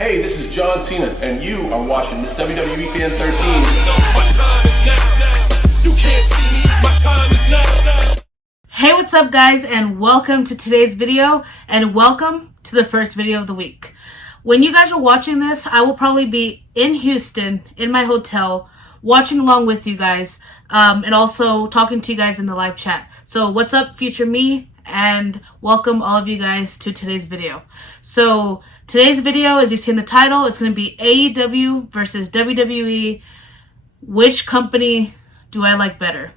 Hey, this is John Cena, and you are watching this WWE Fan 13. Hey, what's up guys, and welcome to today's video, and welcome to the first video of the week. When you guys are watching this, I will probably be in Houston, in my hotel, watching along with you guys, and also talking to you guys in the live chat. So what's up, future me, and welcome all of you guys to today's video. So today's video, as you see in the title, it's going to be AEW versus WWE. Which company do I like better?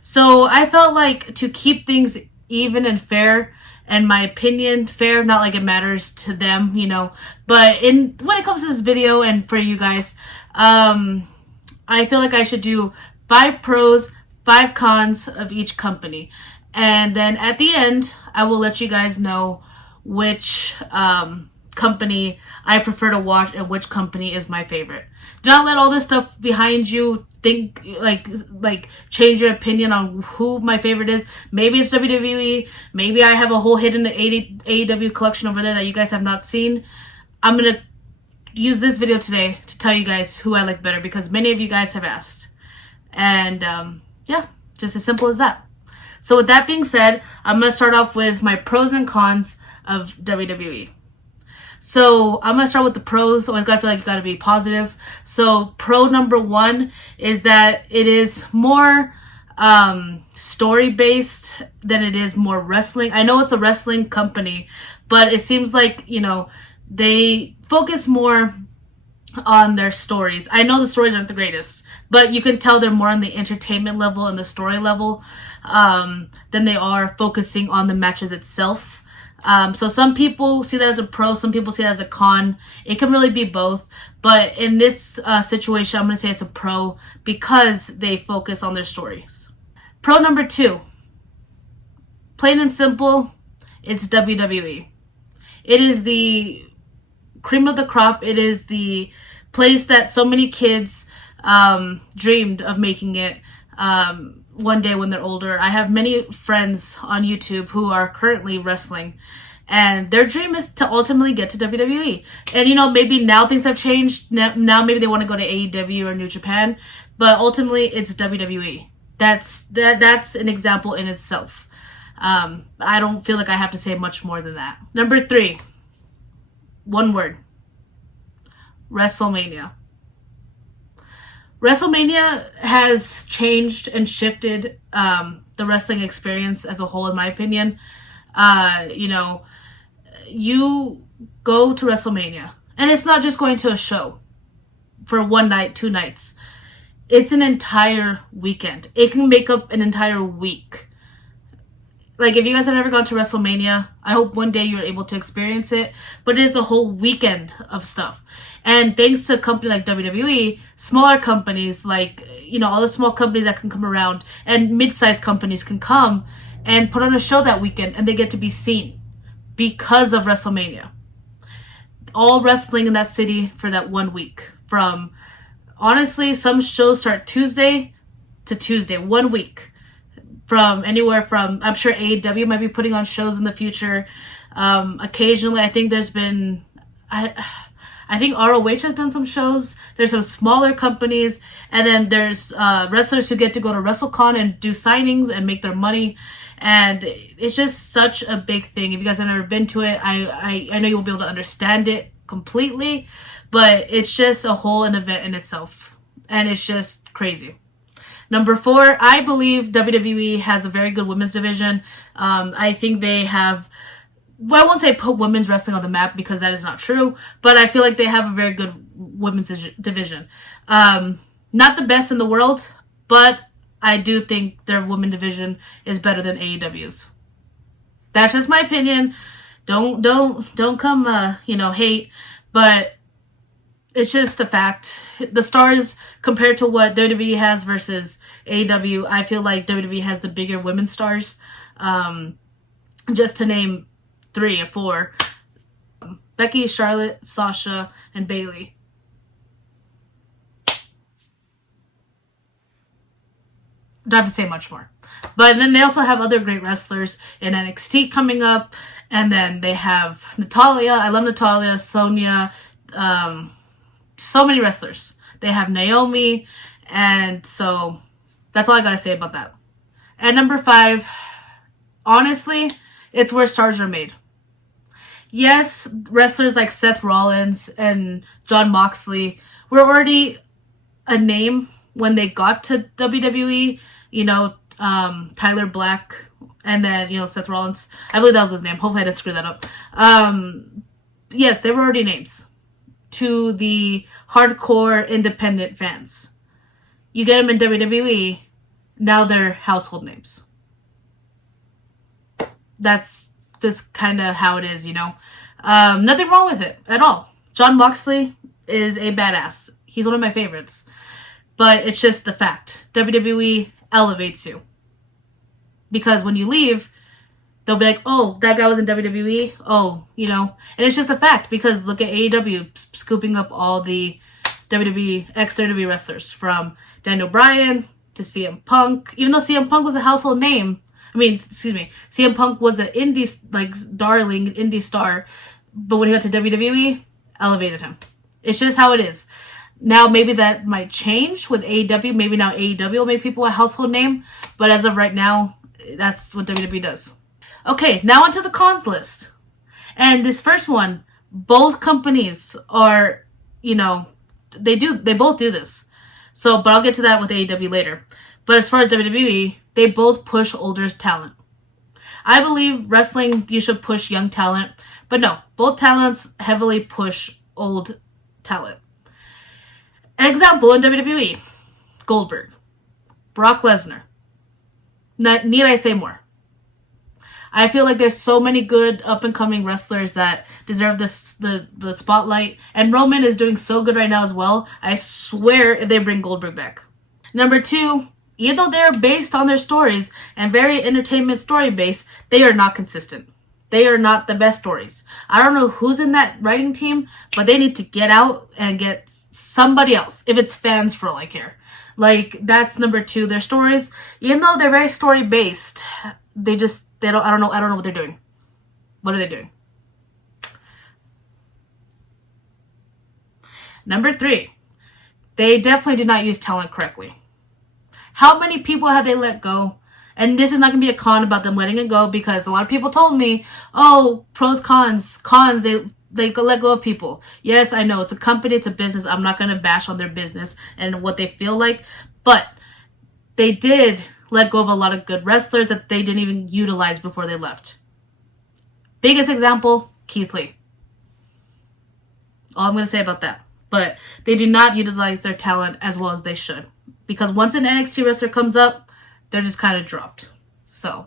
So I felt like to keep things even and fair, and my opinion fair, not like it matters to them, you know, but when it comes to this video and for you guys, I feel like I should do 5 pros, 5 cons of each company. And then at the end, I will let you guys know which company I prefer to watch and which company is my favorite. Do not let all this stuff behind you think like change your opinion on who my favorite is. Maybe it's WWE. Maybe I have a whole hidden AEW collection over there that you guys have not seen. I'm gonna use this video today to tell you guys who I like better because many of you guys have asked. And yeah, just as simple as that. So with that being said, I'm going to start off with my pros and cons of WWE. So I'm going to start with the pros. Always got to feel like you got to be positive. So pro number 1 is that it is more story based than it is more wrestling. I know it's a wrestling company, but it seems like, you know, they focus more on their stories. I know the stories aren't the greatest, but you can tell they're more on the entertainment level and the story level than they are focusing on the matches itself. So some people see that as a pro, some people see that as a con. It can really be both, but in this situation, I'm going to say it's a pro because they focus on their stories. Pro number 2, plain and simple, it's WWE. It is the cream of the crop. It is the place that so many kids dreamed of making it one day when they're older. I have many friends on YouTube who are currently wrestling, and their dream is to ultimately get to WWE. And you know, maybe now things have changed. Now maybe they want to go to AEW or New Japan, but ultimately it's WWE. That's an example in itself. I don't feel like I have to say much more than that. Number 3, one word: WrestleMania. WrestleMania has changed and shifted the wrestling experience as a whole, in my opinion. You know, you go to WrestleMania, and it's not just going to a show for one night, 2 nights. It's an entire weekend. It can make up an entire week. Like, if you guys have never gone to WrestleMania, I hope one day you're able to experience it. But it is a whole weekend of stuff. And thanks to a company like WWE, smaller companies like, you know, all the small companies that can come around and mid-sized companies can come and put on a show that weekend, and they get to be seen because of WrestleMania. All wrestling in that city for that 1 week. From, honestly, some shows start Tuesday to Tuesday, 1 week. From anywhere from, I'm sure AEW might be putting on shows in the future. Occasionally, I think there's been, I think ROH has done some shows. There's some smaller companies, and then there's wrestlers who get to go to WrestleCon and do signings and make their money. And it's just such a big thing. If you guys have never been to it, I know you won't be able to understand it completely, but it's just a whole event in itself, and it's just crazy. Number 4, I believe WWE has a very good women's division. I think they have, well, I won't say put women's wrestling on the map because that is not true, but I feel like they have a very good women's division. Not the best in the world, but I do think their women's division is better than AEW's. That's just my opinion. Don't come, you know, hate, but it's just a fact. The stars compared to what WWE has versus AEW, I feel like WWE has the bigger women's stars. Just to name 3 or 4: Becky, Charlotte, Sasha, and Bayley. Don't have to say much more. But then they also have other great wrestlers in NXT coming up. And then they have Natalya. I love Natalya, Sonya, so many wrestlers. They have Naomi, and so that's all I gotta say about that. At number 5, honestly, it's where stars are made. Yes, wrestlers like Seth Rollins and Jon Moxley were already a name when they got to WWE. You know, Tyler Black, and then, you know, Seth Rollins. I believe that was his name. Hopefully I didn't screw that up. Yes, they were already names to the hardcore independent fans. You get them in WWE, now they're household names. That's just kind of how it is, you know. Nothing wrong with it at all. Jon Moxley is a badass. He's one of my favorites. But it's just the fact. WWE elevates you. Because when you leave, they'll be like, oh, that guy was in WWE. Oh, you know. And it's just a fact. Because look at AEW scooping up all the WWE, ex-WWE wrestlers. From Daniel Bryan to CM Punk. Even though CM Punk was a household name. CM Punk was an indie, like, darling indie star. But when he got to WWE, elevated him. It's just how it is. Now, maybe that might change with AEW. Maybe now AEW will make people a household name. But as of right now, that's what WWE does. Okay, now onto the cons list. And this first one, both companies are, you know, they both do this. So, but I'll get to that with AEW later. But as far as WWE, they both push older talent. I believe wrestling, you should push young talent. But no, both talents heavily push old talent. An example in WWE, Goldberg, Brock Lesnar. Need I say more? I feel like there's so many good up-and-coming wrestlers that deserve the spotlight. And Roman is doing so good right now as well. I swear if they bring Goldberg back. Number 2, even though they're based on their stories and very entertainment story-based, they are not consistent. They are not the best stories. I don't know who's in that writing team, but they need to get out and get somebody else. If it's fans, for all I care. Like, that's number 2. Their stories, even though they're very story-based, I don't know what they're doing. What are they doing? Number 3, they definitely do not use talent correctly. How many people have they let go? And this is not going to be a con about them letting it go, because a lot of people told me, oh, pros, cons, they let go of people. Yes, I know, it's a company, it's a business. I'm not going to bash on their business and what they feel like. But they did let go of a lot of good wrestlers that they didn't even utilize before they left. Biggest example, Keith Lee. All I'm going to say about that. But they do not utilize their talent as well as they should. Because once an NXT wrestler comes up, they're just kind of dropped. So,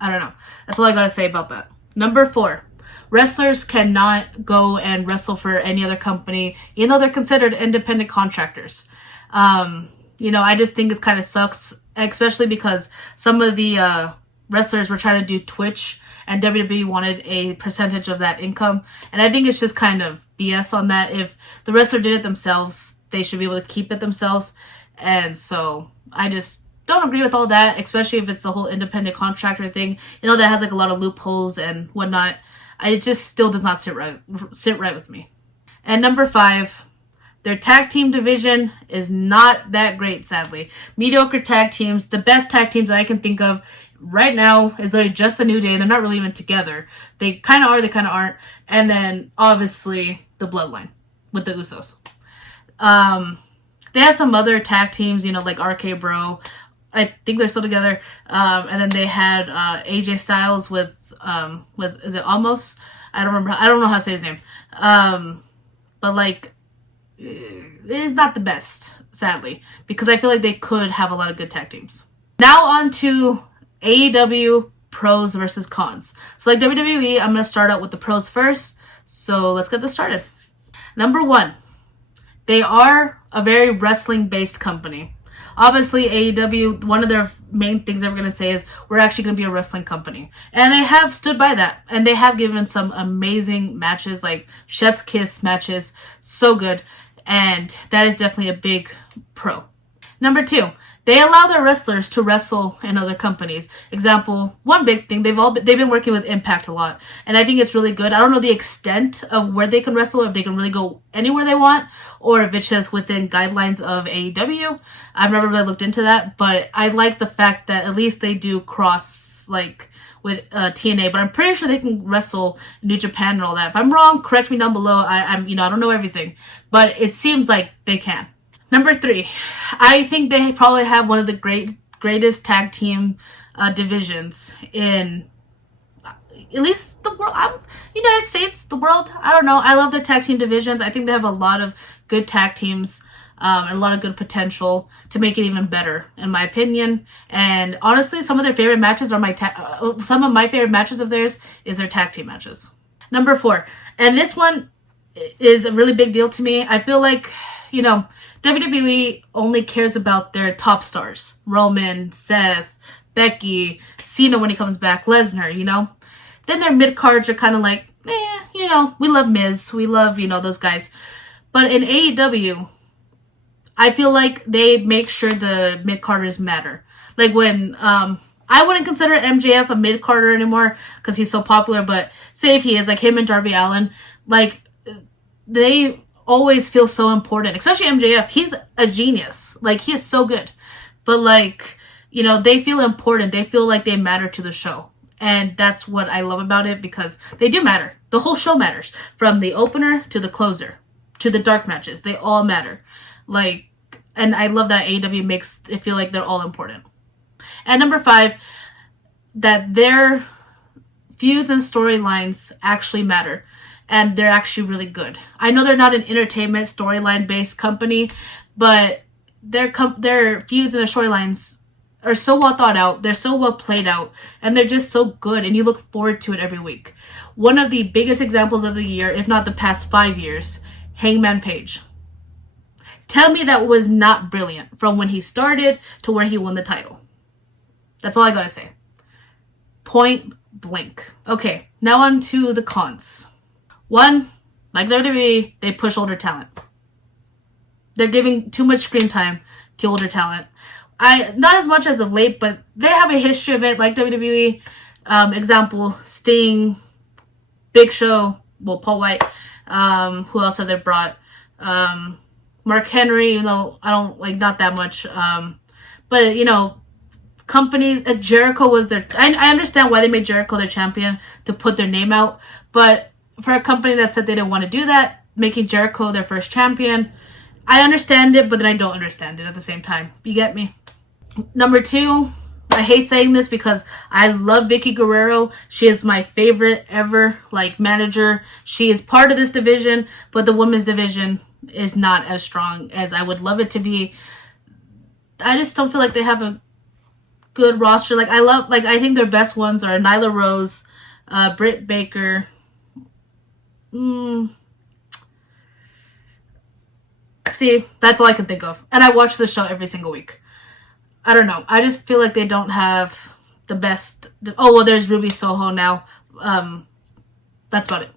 I don't know. That's all I got to say about that. Number 4. Wrestlers cannot go and wrestle for any other company, even though they're considered independent contractors. You know, I just think it kind of sucks, especially because some of the wrestlers were trying to do Twitch, and WWE wanted a percentage of that income. And I think it's just kind of BS on that. If the wrestler did it themselves, they should be able to keep it themselves. And so I just don't agree with all that, especially if it's the whole independent contractor thing. You know, that has like a lot of loopholes and whatnot. It just still does not sit right with me. And number 5, their tag team division is not that great, sadly. Mediocre tag teams. The best tag teams that I can think of right now is literally just the New Day. They're not really even together. They kind of are, they kind of aren't. And then, obviously, the Bloodline with the Usos. They have some other tag teams, you know, like RK Bro. I think they're still together. And then they had AJ Styles with is it Almost? I don't remember. I don't know how to say his name. But like, it is not the best, sadly, because I feel like they could have a lot of good tag teams. Now on to AEW pros versus cons. So like WWE, I'm going to start out with the pros first. So let's get this started. Number 1, they are a very wrestling-based company. Obviously, AEW, one of their main things they're going to say is, we're actually going to be a wrestling company. And they have stood by that. And they have given some amazing matches, like Chef's Kiss matches. So good. And that is definitely a big pro. Number 2, they allow their wrestlers to wrestle in other companies. Example, one big thing, they've been working with Impact a lot, and I think it's really good. I don't know the extent of where they can wrestle, if they can really go anywhere they want, or if it's just within guidelines of AEW. I've never really looked into that, but I like the fact that at least they do cross, like, with TNA, but I'm pretty sure they can wrestle New Japan and all that. If I'm wrong, correct me down below. I don't know everything, but it seems like they can. Number 3, I think they probably have one of the greatest tag team divisions in at least the world, United States, the world. I don't know. I love their tag team divisions. I think they have a lot of good tag teams. And a lot of good potential to make it even better, in my opinion. And honestly, some of their favorite matches are some of my favorite matches of theirs is their tag team matches. Number 4, and this one is a really big deal to me. I feel like, WWE only cares about their top stars: Roman, Seth, Becky, Cena when he comes back, Lesnar. Then their mid cards are kind of like, we love Miz, we love those guys, but in AEW. I feel like they make sure the mid-carders matter. Like when, I wouldn't consider MJF a mid-carder anymore because he's so popular, but say if he is, like him and Darby Allin, like, they always feel so important. Especially MJF, he's a genius. Like, he is so good. But, like, they feel important. They feel like they matter to the show. And that's what I love about it, because they do matter. The whole show matters. From the opener to the closer, to the dark matches. They all matter. Like, and I love that AEW makes it feel like they're all important. And number 5, that their feuds and storylines actually matter. And they're actually really good. I know they're not an entertainment storyline based company, but their feuds and their storylines are so well thought out. They're so well played out. And they're just so good. And you look forward to it every week. One of the biggest examples of the year, if not the past 5 years, Hangman Page. Tell me that was not brilliant from when he started to where he won the title. That's all I gotta say. Point blank. Okay, now on to the cons. 1, like WWE, they push older talent. They're giving too much screen time to older talent. Not as much as of late, but they have a history of it, like WWE. Example, Sting, Big Show, Paul White. Who else have they brought? Mark Henry, even though I don't not that much. But companies, Jericho was their, I understand why they made Jericho their champion, to put their name out. But for a company that said they didn't want to do that, making Jericho their first champion, I understand it, but then I don't understand it at the same time. You get me? Number 2, I hate saying this because I love Vicky Guerrero. She is my favorite ever, manager. She is part of this division, but the women's division is not as strong as I would love it to be. I just don't feel like they have a good roster. I think their best ones are Nyla Rose, Britt Baker. See, that's all I can think of. And I watch this show every single week. I don't know. I just feel like they don't have the best. There's Ruby Soho now. That's about it.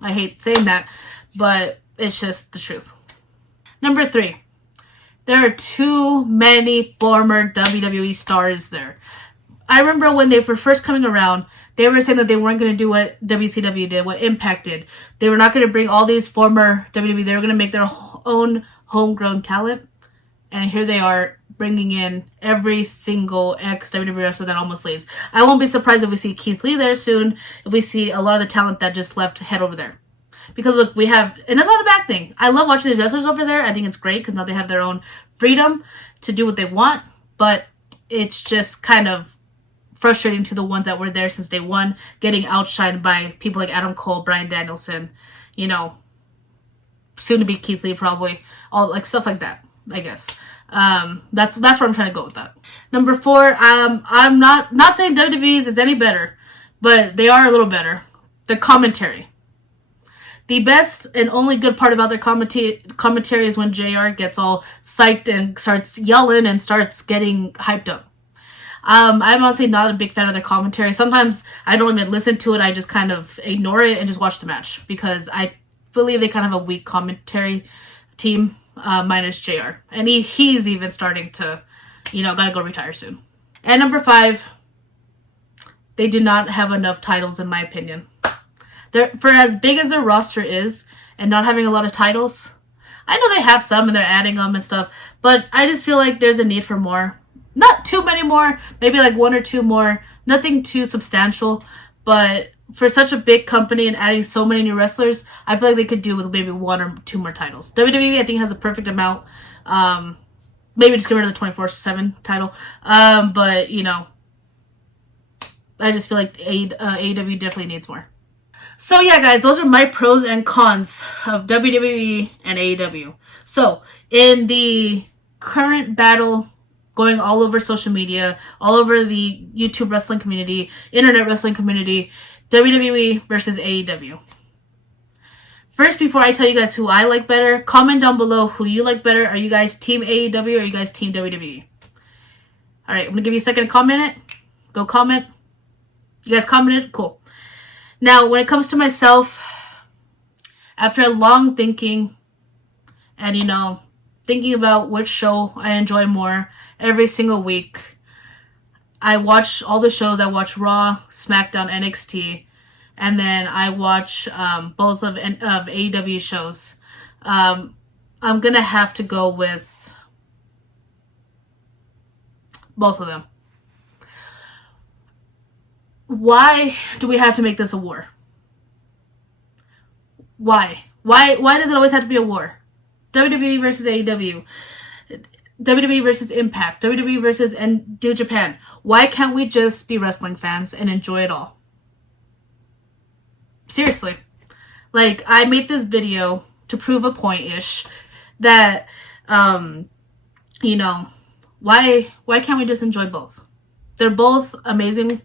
I hate saying that, but it's just the truth. Number 3, there are too many former WWE stars there. I remember when they were first coming around, they were saying that they weren't going to do what WCW did, what Impact did. They were not going to bring all these former WWE. They were going to make their own homegrown talent. And here they are, bringing in every single ex-WWE wrestler that almost leaves. I won't be surprised if we see Keith Lee there soon, if we see a lot of the talent that just left head over there. Because look, we have, and that's not a bad thing. I love watching these wrestlers over there. I think it's great because now they have their own freedom to do what they want. But it's just kind of frustrating to the ones that were there since day one, getting outshined by people like Adam Cole, Bryan Danielson, soon to be Keith Lee probably, all stuff like that, I guess. That's where I'm trying to go with that. Number 4, I'm not saying WWE's is any better, but they are a little better. The commentary. The best and only good part about their commentary is when JR gets all psyched and starts yelling and starts getting hyped up. I'm honestly not a big fan of their commentary. Sometimes I don't even listen to it. I just kind of ignore it and just watch the match because I believe they kind of have a weak commentary team, minus JR. And he's even starting to, you know, gotta go retire soon. And number 5, they do not have enough titles in my opinion. For as big as their roster is and not having a lot of titles, I know they have some and they're adding them and stuff, but I just feel like there's a need for more. Not too many more, maybe like 1 or 2 more, nothing too substantial, but for such a big company and adding so many new wrestlers, I feel like they could do with maybe 1 or 2 more titles. WWE, I think, has a perfect amount. Maybe just get rid of the 24/7 title. But, you know, I just feel like AEW definitely needs more. So, yeah, guys, those are my pros and cons of WWE and AEW. So, in the current battle going all over social media, all over the YouTube wrestling community, internet wrestling community, WWE versus AEW. First, before I tell you guys who I like better, comment down below who you like better. Are you guys team AEW or are you guys team WWE? Alright, I'm going to give you a second to comment it. Go comment. You guys commented? Cool. Now, when it comes to myself, after a long thinking and, you know, thinking about which show I enjoy more every single week, I watch all the shows. I watch Raw, SmackDown, NXT, and then I watch both of AEW shows. I'm going to have to go with both of them. Why do we have to make this a war? Why? Why does it always have to be a war? WWE versus AEW. WWE versus Impact. WWE versus New Japan. Why can't we just be wrestling fans and enjoy it all? Seriously. Like, I made this video to prove a point-ish that, you know, why can't we just enjoy both? They're both amazing.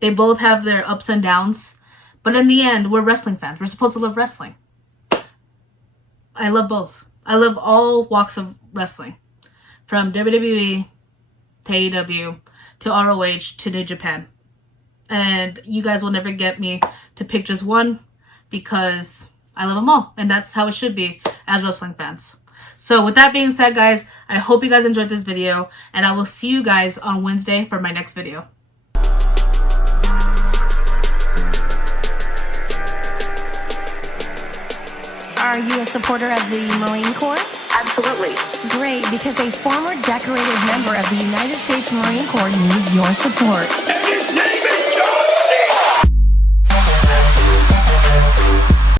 They both have their ups and downs. But in the end, we're wrestling fans. We're supposed to love wrestling. I love both. I love all walks of wrestling. From WWE to AEW to ROH to New Japan. And you guys will never get me to pick just one because I love them all. And that's how it should be as wrestling fans. So with that being said, guys, I hope you guys enjoyed this video. And I will see you guys on Wednesday for my next video. Are you a supporter of the Marine Corps? Absolutely. Great, because a former decorated member of the United States Marine Corps needs your support. And his name